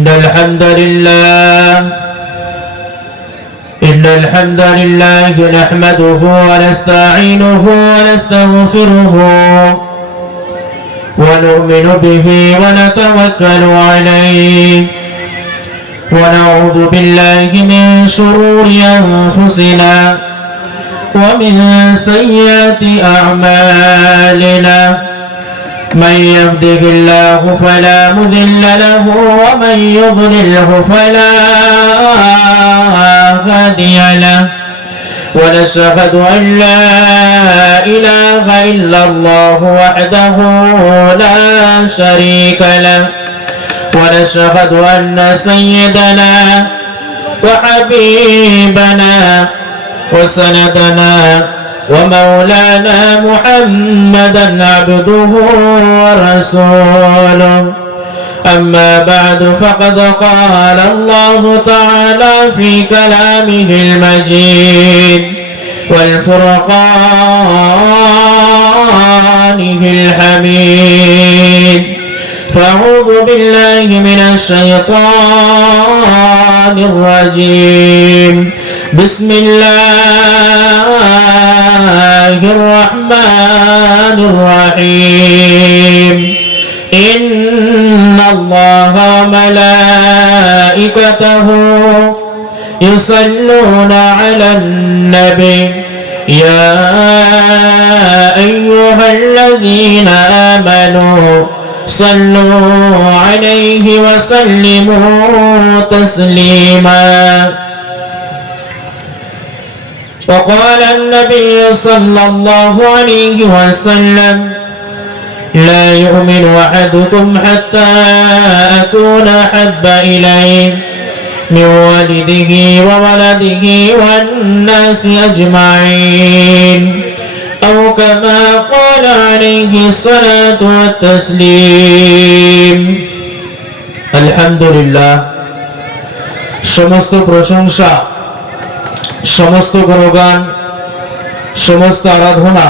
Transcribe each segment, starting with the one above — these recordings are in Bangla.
إن الحمد لله نحمده ونستعينه ونستغفره ونؤمن به ونتوكل عليه ونعوذ بالله من شرور أنفسنا ومن سيئات أعمالنا من يهده الله فلا مضل له ومن يضلله فلا هادي له ونشهد أن لا إله إلا الله وحده لا شريك له ونشهد أن سيدنا وحبيبنا وسندنا ومولانا محمدا عبده ورسوله أما بعد فقد قال الله تعالى في كلامه المجيد والفرقانه الحميد فأعوذ بالله من الشيطان الرجيم بسم الله الرحمن الرحيم إن الله وملائكته يصلون على النبي يا أيها الذين آمنوا صلوا عليه وسلموا تسليما وقال النبي صلى الله عليه وسلم لا يؤمن أحدكم حتى أكون أحب إليه من والده وولده والناس أجمعين أو كما قال عليه الصلاة والتسليم الحمد لله সমস্ত প্রশংসা সমস্ত গুণগান সমস্ত আরাধনা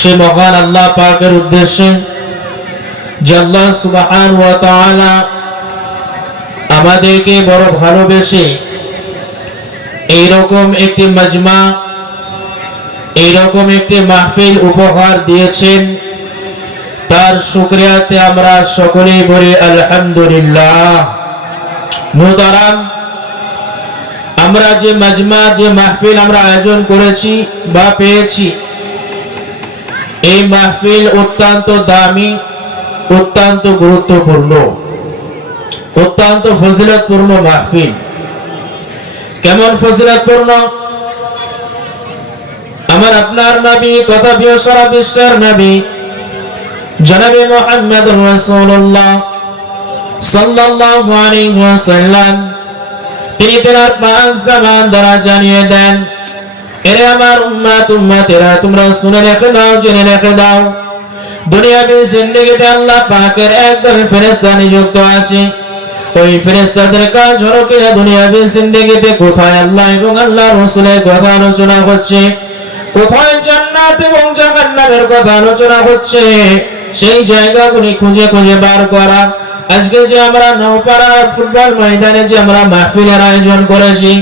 সে মহান আল্লাহ পাকের উদ্দেশ্যে যে আল্লাহ সুবহানাহু ওয়া তাআলা আমাদেরকে বড় ভালোবেসে এইরকম একটি মাজমা এইরকম একটি মাহফিল উপহার দিয়েছেন তার শুকরিয়াতে আমরা সকলেই বলি আলহামদুলিল্লাহ। মুহতারাম, আমরা যে মাজমা যে মাহফিল আমরা আয়োজন করেছি বা পেয়েছি এই মাহফিল অত্যন্ত দামি, অত্যন্ত গুরুত্বপূর্ণ, অত্যন্ত ফজিলতপূর্ণ মাহফিল। কেমন ফজিলতপূর্ণ? আমার আপনার নবী তথা সারা বিশ্বের নবী জনাবে মুহাম্মদুর রাসূলুল্লাহ সাল্লাল্লাহু আলাইহি ওয়াসাল্লাম তিনি তার পাক জবান দ্বারা জানিয়ে দেন, এরে আমার উম্মতেরা তোমরা শুনে রেখে দাও, জেনে রেখে দাও, দুনিয়াবি জিন্দেগিতে আল্লাহ পাকের একদল ফেরেশতা নিযুক্ত আছে। ওই ফেরেশতাদের কাজ হলো কি দুনিয়াবি জিন্দেগিতে কোথায় আল্লাহ এবং আল্লাহর রাসূলের কথা আলোচনা হচ্ছে, কোথায় জান্নাত এবং জাহান্নামের কথা আলোচনা হচ্ছে, সেই জায়গাগুলি খুঁজে খুঁজে বার করা। আজকে যে আমরা নওপাড়া ফুটবল ময়দানে যে আমরা মাহফিলের আয়োজন করেছি,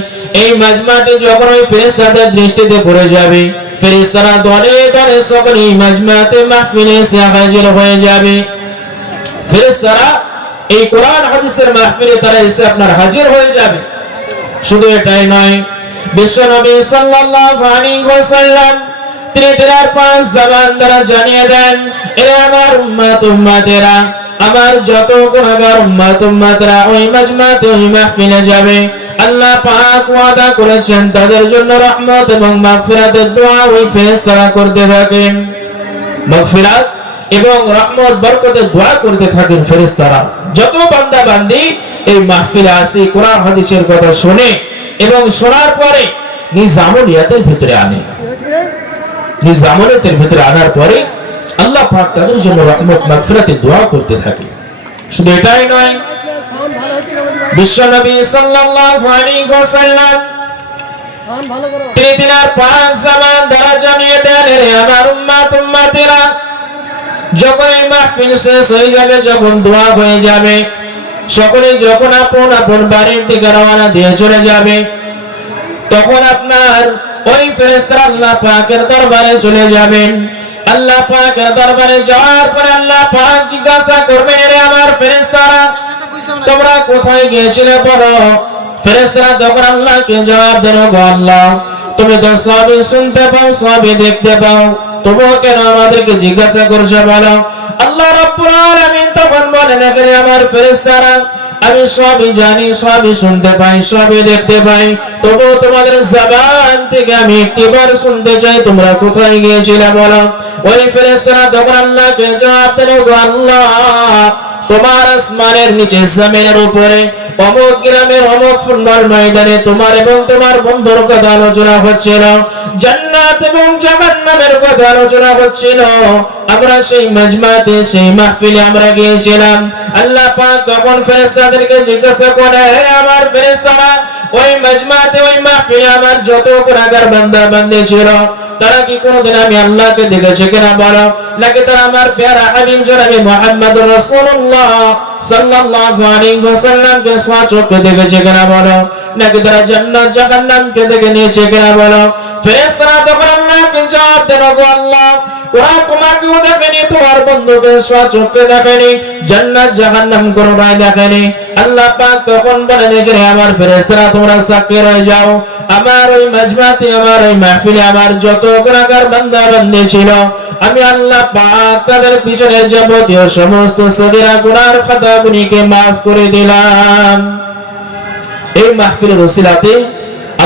এই মাজমাটি যখন ওই ফেরেশতাদের দৃষ্টিতে পড়ে যাবে, ফেরেশতারা দলে দলে সকলে এই মাজমাতে মাহফিলে এসে হাজির হয়ে যাবে। ফেরেশতারা এই কোরআন হাদিসের মাহফিলে তারা এসে আপনার হাজির হয়ে যাবে। শুধু এটাই নয়, বিশ্বনবী সাল্লাল্লাহু আলাইহি ওয়াসাল্লাম তিনি তার পাঁচ জবান দ্বারা জানিয়ে দেন, এ আমার উম্মতেরা, আমার যত গুনাহগার উম্মতেরা ওই মাজমাতে ওই মাহফিলে যাবে, আল্লাহ পাক ওয়াদা করেছেন তাদের জন্য রহমত এবং মাগফিরাতের দোয়া ওই ফেরেশতারা করতে থাকেন। মাগফিরাত এবং রহমত বরকতের দোয়া করতে থাকেন ফেরেশতারা। যত বান্দা বান্দি এই মাহফিলে আসে কোরআন হাদিসের কথা শুনে এবং শোনার পরে নিজ আমলিয়াতের ভিতরে আনে, নিজ আমলিয়াতের ভিতরে আনার পরে আল্লাহ পাক তাদের জন্য রহমত মাগফিরাতের দোয়া করতে থাকে। শুধু এটাই নয়, বিশ্বনবী সাল্লাল্লাহু আলাইহি ওয়াসাল্লাম তিনি তিনার পাক জবান দ্বারা জানিয়ে দেন, রে আমার উম্মতেরা, যখন এই মাহফিল শেষ হয়ে যাবে, যখন দোয়া হয়ে যাবে, সকলে যখন আপন আপন বাড়ির দিকে রওনা দিয়ে চলে যাবে, তখন আপনার ওই ফেরেশতারা আল্লাহ পাকের দরবারে চলে যাবেন। আল্লাহ পাকের দরবারে যাওয়ার পরে আল্লাহ পাক জিজ্ঞাসা করবেন, রে আমার ফেরেশতারা, তোমরা কোথায় গিয়েছিলে বলো? ফেরেশতারা তখন আল্লাহকে জবাব দেন, গো আল্লাহ, তুমি তো সবই শুনতে পাও, সবই দেখতে পাও, তবুও কেন আমাদেরকে জিজ্ঞাসা করছো বলো? আল্লাহ রাব্বুল আলামিন তখন বলেন, রে আমার ফেরেশতারা, আমি সবই জানি, সবই শুনতে পাই, সবই দেখতে পাই, তবুও তোমাদের জবান থেকে আমি একটিবার শুনতে চাই, তোমরা কোথায় গিয়েছিলে বলো? ওই ফেরেশতারা তখন আল্লাহকে জবাব দেন, গো আল্লাহ, তোমার আসমানের নিচে জমিনের উপরে অমুক গ্রামের অমুক ফুটবল ময়দানে তোমার এবং তোমার বন্ধুর কথা আলোচনা হচ্ছিল, জান্নাত এবং জাহান্নামের কথা আলোচনা হচ্ছিল। আমরা সেই মাজমাতে, সেই মাহফিলে আমরা গিয়েছিলাম। আল্লাহ পাক তখন ফেরেশতাদেরকে জিজ্ঞাসা করে, হে আমার ফেরেশতারা, ওই মাজমাতে, ওই মাহফিলে আমার যত গুনাহগার বান্দা বান্দী ছিল, তারা কি কোনদিন আমি আল্লাহকে দেখেছে কিনা বলো? নাকি তারা আমার প্যারা হাবিব জনাবে মুহাম্মদুর রাসূলুল্লাহ সাল্লাল্লাহু আলাইহি ওয়াসাল্লামকে স্বচক্ষে দেখেছে কিনা বলো? নাকি তারা জান্নাত জাহান্নামকে দেখে নিয়েছে কিনা বলো? ফেরেশতারা তখন আল্লাহকে জবাব দেন, গো আল্লাহ, ওরা তোমাকেও দেখেনি, তোমার বন্ধুকে স্বচক্ষে দেখেনি, জান্নাত জাহান্নাম কোনটাই দেখেনি। আল্লাহ পাক তখন বলেন, হে আমার ফেরেশতারা, তোমরা সাক্ষী রয়ে যাও, আমার ওই মাজমাতে, আমার ওই মাহফিলে আমার যত গুনাহগার বান্দা বান্দী ছিল, আমি আল্লাহ পাক তাদের পিছনের যাবতীয় সমস্ত সগীরা গুনাহর খাতাগুলিকে maaf করে দিলাম। এই মাহফিলের ওসিলাতে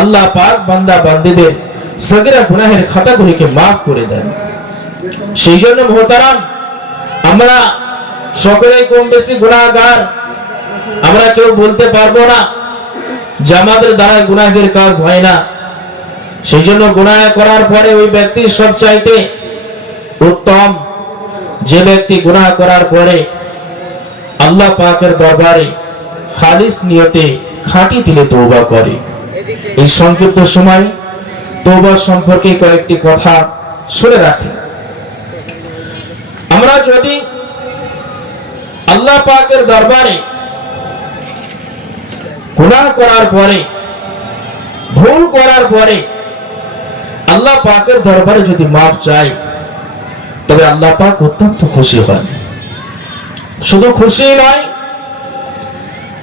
আল্লাহ পাক বান্দা বান্দীদের সগীরা গুনাহের খাতাগুলিকে maaf করে দেন। সেই জন্য মুহতারাম, আমরা সকলেই কম বেশি গুনাহগার। আমরা কেউ বলতে পারবো না যে আমাদের দ্বারা গুনাহের কাজ হয় না। সেই জন্য গুনাহ করার পরে ওই ব্যক্তি সবচাইতে উত্তম যে ব্যক্তি গুনাহ করার পরে আল্লাহ পাকের দরবারে খালিস নিয়তে খাঁটি দিলে তওবা করে। এই সংক্ষিপ্ত সময় তওবা সম্পর্কে কয়েকটি কথা শুনে রাখি। আমরা যদি আল্লাহ পাকের দরবারে গুনাহ করার পরে, ভুল করার পরে আল্লাহ পাকের দরবারে যদি মাফ চাই, তবে আল্লাহ পাক অত্যন্ত খুশি হন। শুধু খুশি নয়,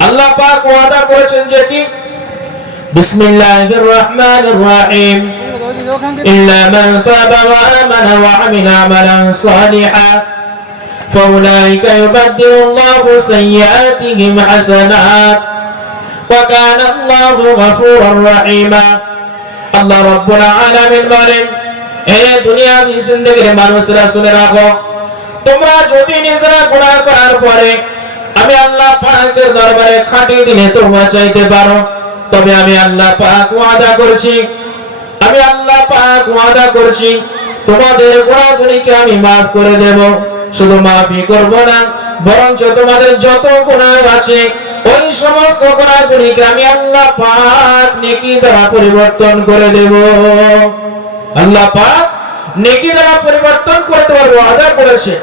আল্লাহ পাক ওয়াদা করেছেন যে কি, বিসমিল্লাহির রহমানির রহিম, ইল্লা মান তাবা ওয়া আমানা ওয়া আমিলা আমালান সালিহা ফাউলাইকা ইউবাদদিলুল্লাহু সাইয়্যাতিহিম হাসানাত ওয়া কানা আল্লাহু গফুরুর রহিমা। আল্লাহ রাব্বুল আলামিন বলেন, হে দুনিয়ার জিন্দেগির মানুষরা শুনে রাখো, তোমরা যদি নিজেরা গুনাহ করার পরে আমি আল্লাহ পাকের দরবারে খাঁটি দিলে তোমরা চাইতে পারো, তবে আমি আল্লাহ পাক ওয়াদা করছি, আমি আল্লাহ পাক ওয়াদা করছি, তোমাদের গুনাহগুলিকে আমি maaf করে দেব। শুধু মাফই করব না, বরঞ্চ তোমাদের যত গুনাহ আছে ওই সমস্ত গুনাহগুলিকে আমি আল্লাহ পাক নেকি দ্বারা পরিবর্তন করে দেব। আল্লাহ পাক নেকি দ্বারা পরিবর্তন করে দেওয়ার ওয়াদা করেছে।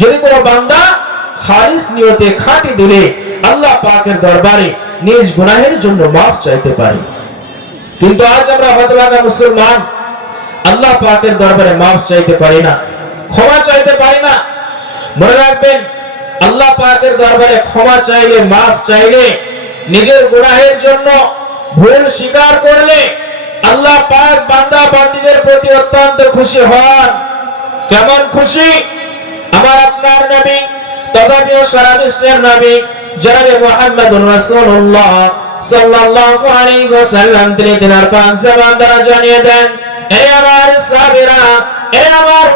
যদি কোনো বান্দা খালিস নিয়তে খাঁটি দিলে আল্লাহ পাকের দরবারে নিজ গুনাহের জন্য মাফ চাইতে পারে। কিন্তু আজ আমরা হতভাগা মুসলমান আল্লাহ পাকের দরবারে মাফ চাইতে পারি না, ক্ষমা চাইতে পারি না। মনে রাখবেন, আল্লাহ পাকের দরবারে ক্ষমা চাইলে, মাফ চাইলে, নিজের গুনাহের জন্য ভুল স্বীকার করলে আল্লাহ পাক বান্দা বান্দীদের প্রতি অত্যন্ত খুশি হন। কেমন খুশি? আমার আপনার নবী তথাপিও সারা বিশ্বের নবী জনাবে মুহাম্মদুর রাসূলুল্লাহ সাল্লাল্লাহু আলাইহি ওয়াসাল্লাম তিনি তিনার পাক জবান দ্বারা জানিয়ে দেন, হে আমার সাহাবীরা, হে আমার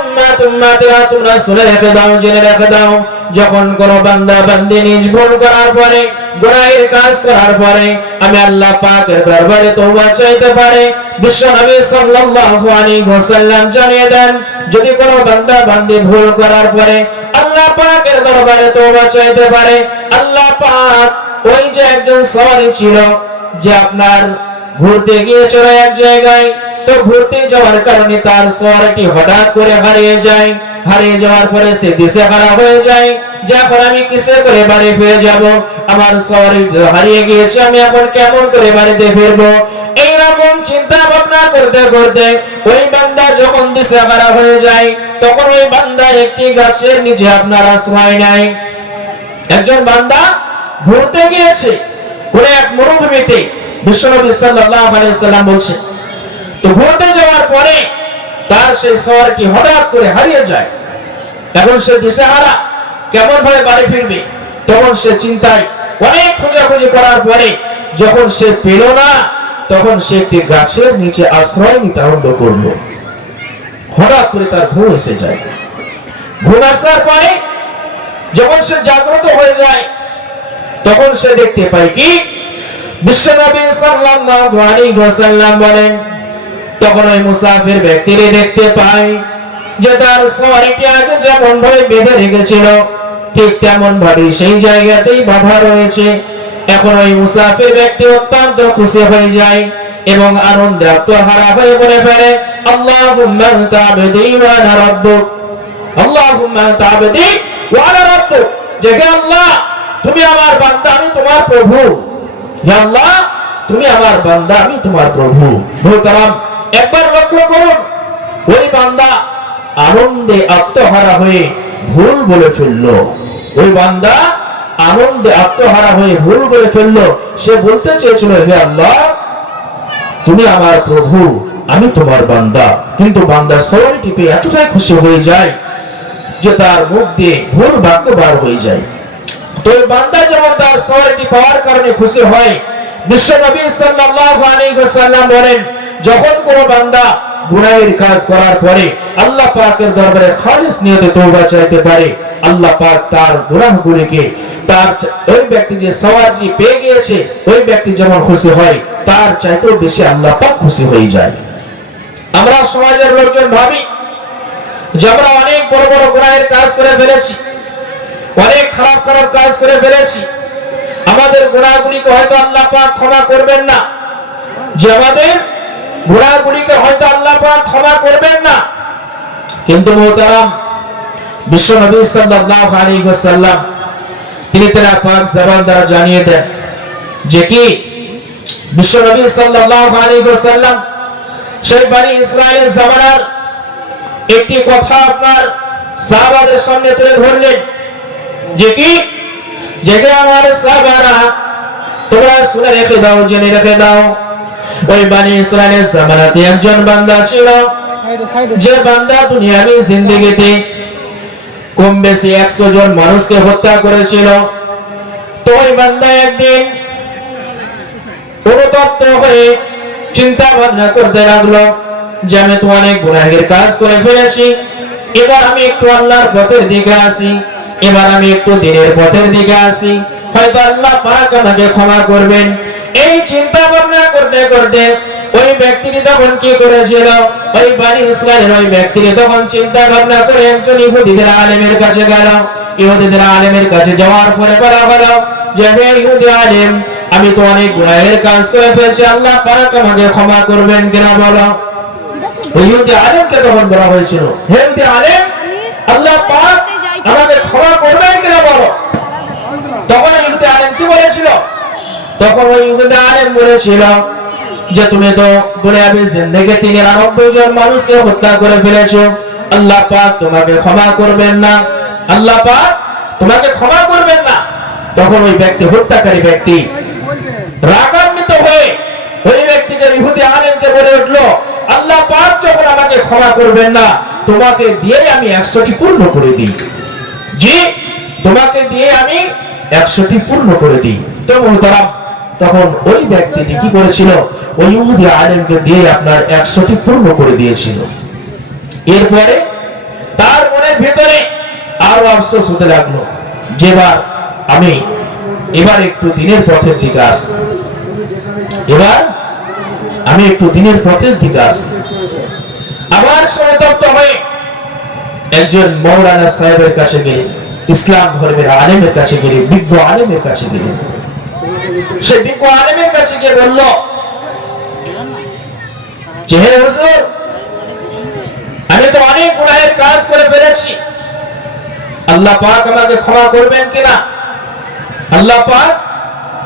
উম্মতেরা, তোমরা শুনে রেখে দাও, জেনে রেখে দাও, যখন কোন বান্দা বান্দী নিজ ভুল করার পরে, গুনাহের কাজ করার পরে আমি আল্লাহ পাকের দরবারে তওবা চাইতে পারে, বিশ্ব নবী সাল্লাল্লাহু আলাইহি ওয়াসাল্লাম জানিয়ে দেন, যদি কোন বান্দা বান্দী ভুল করার পরে আল্লাহ পাকের দরবারে তওবা চাইতে পারে, আল্লাহ পাক ওই যে একজন সওয়ারি ছিল, যে আপনার ঘুরতে গিয়েছিল এক জায়গায়, তো ঘুরতে যাওয়ার কারণে তার সওয়ারিটি হঠাৎ করে হারিয়ে যায়। হারিয়ে যাওয়ার পরে সে দিশেহারা হয়ে যায়, যে এখন আমি কিসে করে বাড়ি ফিরে যাব, আমার সওয়ারি হারিয়ে গিয়েছে, আমি এখন কেমন করে বাড়িতে ফিরবো। এইরকম চিন্তা ভাবনা করতে করতে ওই বান্দা যখন দিশেহারা হয়ে যায়, তখন ওই বান্দা একটি গাছের নিচে আপনার আশ্রয় নেয়। একজন বান্দা ঘুরতে গিয়েছে কোন এক মরুভূমিতে, বিশ্বনবী সাল্লাল্লাহু আলাইহি ওয়াসাল্লাম বলছে, তো ঘুরতে যাওয়ার পরে তার সেই সওয়ারটি হঠাৎ করে হারিয়ে যায়। এখন সে দিশেহারা, কেমন ভাবে বাড়ি ফিরবে। তখন সে চিন্তায় অনেক খোঁজাখুঁজি করার পরে যখন সে পেল না, তখন সে একটি গাছের নিচে আশ্রয় নিতে আরম্ভ করলো। হঠাৎ করে তার ঘুম এসে যায়। ঘুম আসার পরে যখন সে জাগ্রত হয়ে যায়, তখন সে দেখতে পায় কি বিশ্বনবী সাল্লাল্লাহু আলাইহি ওয়াসাল্লাম বলেন, তখন ওই মুসাফির ব্যক্তিরে দেখতে পায় যে তার সওয়ারিটি আগে যেমন ভাবে বেঁধে রেখেছিল, ঠিক তেমন ভাবে সেই জায়গাতেই বাঁধা রয়েছে। এখন ওই মুসাফির ব্যক্তি অত্যন্ত খুশি হয়ে যায় এবং আনন্দে আত্মহারা হয়ে বলে ফেলে, আল্লাহুম্মা আনতা আবদি ওয়া আনা রাব্বুক, আল্লাহুম্মা আনতা আবদি ওয়া আনা রাব্বুক, যে হে আল্লাহ তুমি আমার বান্দা, আমি তোমার প্রভু। হে আল্লাহ তুমি আমার বান্দা, আমি তোমার প্রভু। মুহতারাম, একবার লক্ষ্য করুন, ওই বান্দা আনন্দে আত্মহারা হয়ে ভুল বলে ফেললো। ওই বান্দা আনন্দে আত্মহারা হয়ে ভুল বলে ফেললো। সে বলতে চেয়েছিল, হে আল্লাহ তুমি আমার প্রভু, আমি তোমার বান্দা। কিন্তু বান্দার সওয়ারিটি পেয়ে এতটাই খুশি হয়ে যায় যে তার মুখ দিয়ে ভুল বাক্য বার হয়ে যায়। তো ওই বান্দা যেমন তার সওয়ারিটি পাওয়ার কারণে খুশি হয়, বিশ্বনবী সাল্লাল্লাহু আলাইহি ওয়াসাল্লাম বলেন, যখন কোন বান্দা গুনাহের কাজ করার পরে আল্লাহ পাকের দরবারে খালিস নিয়তে তওবা চাইতে পারে, আল্লাহ পাক তার গুনাহগুলিকে, তার ওই ব্যক্তি যে সওয়ারিটি পেয়ে গিয়েছে ওই ব্যক্তি যেমন খুশি হয়, তার চাইতেও বেশি আল্লাহ পাক খুশি হয়ে যায়। আমরা সমাজের লোকজন ভাবি যে আমরা অনেক বড় বড় গুনাহের কাজ করে ফেলেছি, অনেক খারাপ খারাপ কাজ করে ফেলেছি, আমাদের গুনাহগুলিকে হয়তো আল্লাহ পাক ক্ষমা করবেন না, যে আমাদের গুনাহগুলিকে হয়তো আল্লাহ পাক ক্ষমা করবেন না। কিন্তু মুহতারাম, বিশ্বনবী সাল্লাল্লাহু আলাইহি ওয়াসাল্লাম তিনি তার পাক জবান দ্বারা জানিয়ে দেন যে কি বিশ্বনবী সাল্লাল্লাহু আলাইহি ওয়াসাল্লাম সেই বনি ইসরাইলের জামানার একটি কথা আপনার সাহাবাদের সামনে তুলে ধরলেন, যে কি যে আমার সাহাবারা তোমরা শুনে রেখে দাও, জেনে রেখে দাও, ওই বনি ইসরাইলের জামানাতে একজন বান্দা ছিল, যে বান্দা দুনিয়াবি জিন্দেগিতে কম বেশি 100 জন মানুষকে হত্যা করেছিল। তো ওই বান্দা একদিন অনুতপ্ত হয়ে চিন্তা ভাবনা করতে লাগলো যে আমি তো অনেক গুনাহের কাজ করে ফেলেছি, এবার আমি একটু আল্লাহর পথের দিকে আসি, এবার আমি একটু দিনের পথের দিকে আসি, হয়তো আল্লাহ পাক আমাকে ক্ষমা করবেন। এই চিন্তা ভাবনা করতে করতে ওই ব্যক্তিটি তখন কি করেছিল, ওই বনি ইসরাইলের ওই ব্যক্তিটি তখন চিন্তা ভাবনা করে একজন ইহুদিদের আলেমের কাছে গেল। ইহুদিদের আলেমের কাছে যাওয়ার পরে বলা হলো যে হে ইহুদি আলেম, আমি তো অনেক গুনাহের কাজ করে ফেলেছি, আল্লাহ পাক আমাকে ক্ষমা করবেন কিনা বলো। ওই ইহুদি আলেমকে তখন বলা হয়েছিল, হে ইহুদি আলেম, আল্লাহ পাক আমাকে ক্ষমা করবেন কিনা বলো। তখন ইহুদি আলেম কি বলেছিল, তখন ওই ইহুদি আলেম বলেছিল যে তুমি তো দুনিয়াবি জিন্দেগিতে 99 জন মানুষকে হত্যা করে ফেলেছো, আল্লাহ পাক তোমাকে ক্ষমা করবেন না, আল্লাহ পাক তোমাকে ক্ষমা করবেন না। তখন ওই ব্যক্তি, হত্যাকারী ব্যক্তি রাগান্বিত হয়ে ওই ব্যক্তিকে, ইহুদি আলেমকে বলে উঠলো, আল্লাহ পাক যখন আমাকে ক্ষমা করবেন না, তোমাকে দিয়ে আমি 100টি পূর্ণ করে দিই, জি তোমাকে দিয়ে আমি 100টি পূর্ণ করে দিই। তো মুহতারাম, তখন ওই ব্যক্তিটি কি করেছিল, ওই ইহুদি আলেমকে দিয়ে আপনার 100টি পূর্ণ করে দিয়েছিল। এরপরে তার মনের ভিতরে আরো আফসোস হতে লাগলো, যেবার আমি এবার একটু দিনের পথের দিকে আসি, এবার আমি একটু দিনের পথের দিকে আসি। আবার সংতপ্ত হয়ে একজন মৌলানা সাহেবের কাছে গেলেন, ইসলাম ধর্মের আলেমের কাছে গেলেন, বিজ্ঞ আলেমের কাছে গেলেন। সে বিজ্ঞ আলেমের কাছে গিয়ে বলল যে হে হুজুর, আমি তো অনেক গুনাহের কাজ করে ফেলেছি, আল্লাহ পাক আমাকে ক্ষমা করবেন কিনা? আল্লাহ পাক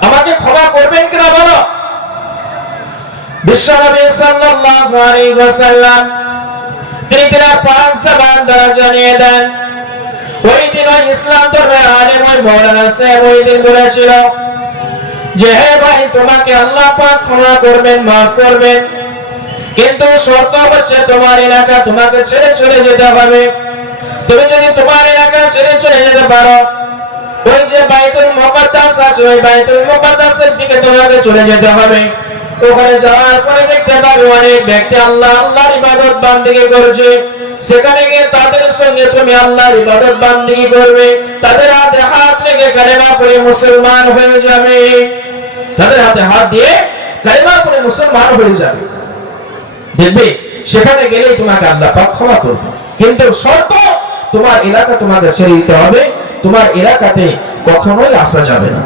আমাকে ক্ষমা করবেন কিনা বলো। বিশ্বনবী সাল্লাল্লাহু আলাইহি ওয়াসাল্লাম তিনি তার পাক জবান দ্বারা জানিয়ে দেন, ওই দিন ওই ইসলাম ধর্মের আলেম ওই মাওলানা সাহেব ওই দিন বলেছিল যে হে ভাই, তোমাকে আল্লাহ পাক ক্ষমা করবেন, মাফ করবেন, কিন্তু শর্ত হচ্ছে তোমার এলাকা তোমাকে ছেড়ে চলে যেতে হবে। তুমি যদি তোমার এলাকা ছেড়ে চলে যেতে পারো, ওই যে বাইতুল মুকাদ্দাস আছে ওই বাইতুল মুকাদ্দাসের দিকে তোমাকে চলে যেতে হবে। ওখানে যাওয়ার পরে দেখতে পাবে অনেক ব্যক্তি আল্লাহর ইবাদত বান্দিগি করছে, সেখানে গিয়ে তাদের সঙ্গে তুমি আল্লাহর ইবাদত বান্দিগি করবে, তাদের হাতে হাত রেখে কালেমা পড়ে মুসলমান হয়ে যাবে, তাদের হাতে হাত দিয়ে কালেমা পড়ে মুসলমান হয়ে যাবে। দেখবে সেখানে গেলেই তোমাকে আল্লাহ পাক ক্ষমা করবে, কিন্তু শর্ত তোমার এলাকা তোমাকে ছেড়ে দিতে হবে, তোমার এলাকাতে কখনোই আসা যাবে না,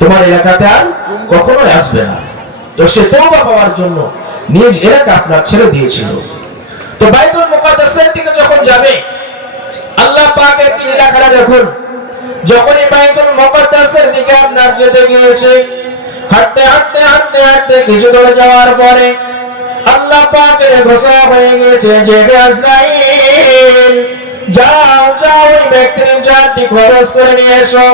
তোমার এলাকাতে আর কখনোই আসবে না। তো সে তওবা পাওয়ার জন্য নিজ এলাকা আপনার ছেড়ে দিয়েছিল। তো বাইতুল মুকাদ্দাসের দিকে যখন যাবে, আল্লাহ পাকের কি এলাকাটা দেখুন, যখনই বাইতুল মুকাদ্দাসের দিকে আপনার যেতে গিয়েছে, হাঁটতে হাঁটতে হাঁটতে হাঁটতে কিছু দূর যাওয়ার পরে আল্লাহ পাকের ঘোষণা হয়ে গিয়েছে যে আজরাইল যাও যাও ওই ব্যক্তির জানটি খরচ করে নিয়ে এসো।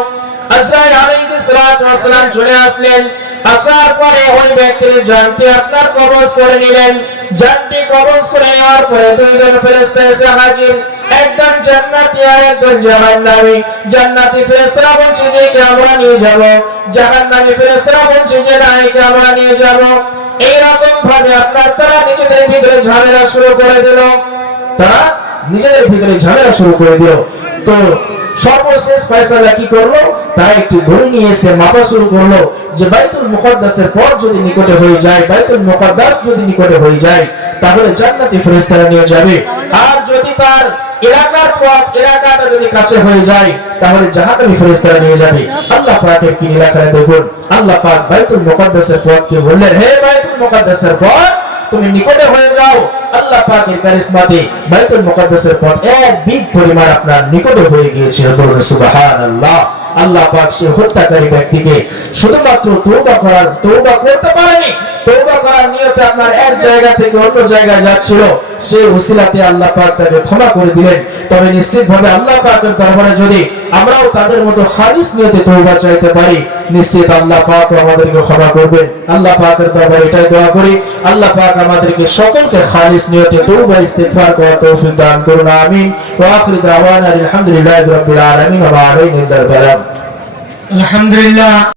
আজরাইল আলাইহিস সালাতু ওয়াস সালাম চলে আসলেন, আসার পরে ওই ব্যক্তির জানটি আপনার কবজ করে নিলেন। জানটি কবজ করে নেওয়ার পরে দুইজন ফেরেশতা এসে হাজির, একজন জান্নাতি আর একজন জাহান্নামী। জান্নাতি ফেরেশতারা বলছে যে একে আমরা নিয়ে যাব, জাহান্নামী ফেরেশতারা বলছে যে না একে আমরা নিয়ে যাব। এইরকম ভাবে আপনার তারা নিজেদের ভিতরে ঝামেলা শুরু করে দিল, তারা নিজেদের ভিতরে ঝামেলা শুরু করে দিল। তো সর্বশেষ ফয়সালা কি করলো, তারা একটু ধরে নিয়ে এসে মাপা শুরু করলো যে বাইতুল মুকাদ্দাসের পথ যদি নিকটে হয়ে যায়, বাইতুল মুকাদ্দাস যদি নিকটে হয়ে যায় তাহলে জান্নাতি ফেরেশতারা নিয়ে যাবে, আর যদি তার এলাকার পথ এলাকাটা যদি কাছে হয়ে যায় তাহলে জাহান্নামী ফেরেশতারা নিয়ে যাবে। আল্লাহ পাকের কি এলাকায় দেখুন, আল্লাহ পাক বাইতুল মুকাদ্দাসের পথকে বললেন হে বাইতুল মুকাদ্দাসের পথ তুমি নিকটে হয়ে যাও। আল্লাহ পাকের কারিশমাতে বাইতুল মুকাদ্দাসের পথ এক বিগ পরিমাণ আপনার নিকটে হয়ে গিয়েছে। বলুন সুবহানাল্লাহ। আল্লাহ পাক সে হত্যাকারী ব্যক্তিকে শুধুমাত্র তওবা করতে পারেনি, তওবা করার নিয়তে আপনার এক জায়গা থেকে অন্য জায়গায় যাচ্ছিল, সেই ওসিলাতে আল্লাহ পাক তাকে ক্ষমা করে দিলেন। তবে নিশ্চিতভাবে আল্লাহ পাকের দরবারে যদি আমরাও তাদের মতো খালিস নিয়তে তওবা চাইতে পারি, নিশ্চিত আল্লাহ পাক আমাদেরকে ক্ষমা করবেন। আল্লাহ পাকের দরবারে এটাই দোয়া করি, আল্লাহ পাক আমাদেরকে সকলকে খালিস নিয়তে তওবা ইস্তিগফার করার তৌফিক দান করুন, আমিন। ওয়া আখিরু দাওয়ানা আলহামদুলিল্লাহি রাব্বিল আলামিন ওয়া আলাইহি ওয়া সাল্লাম। আলহামদুলিল্লাহ।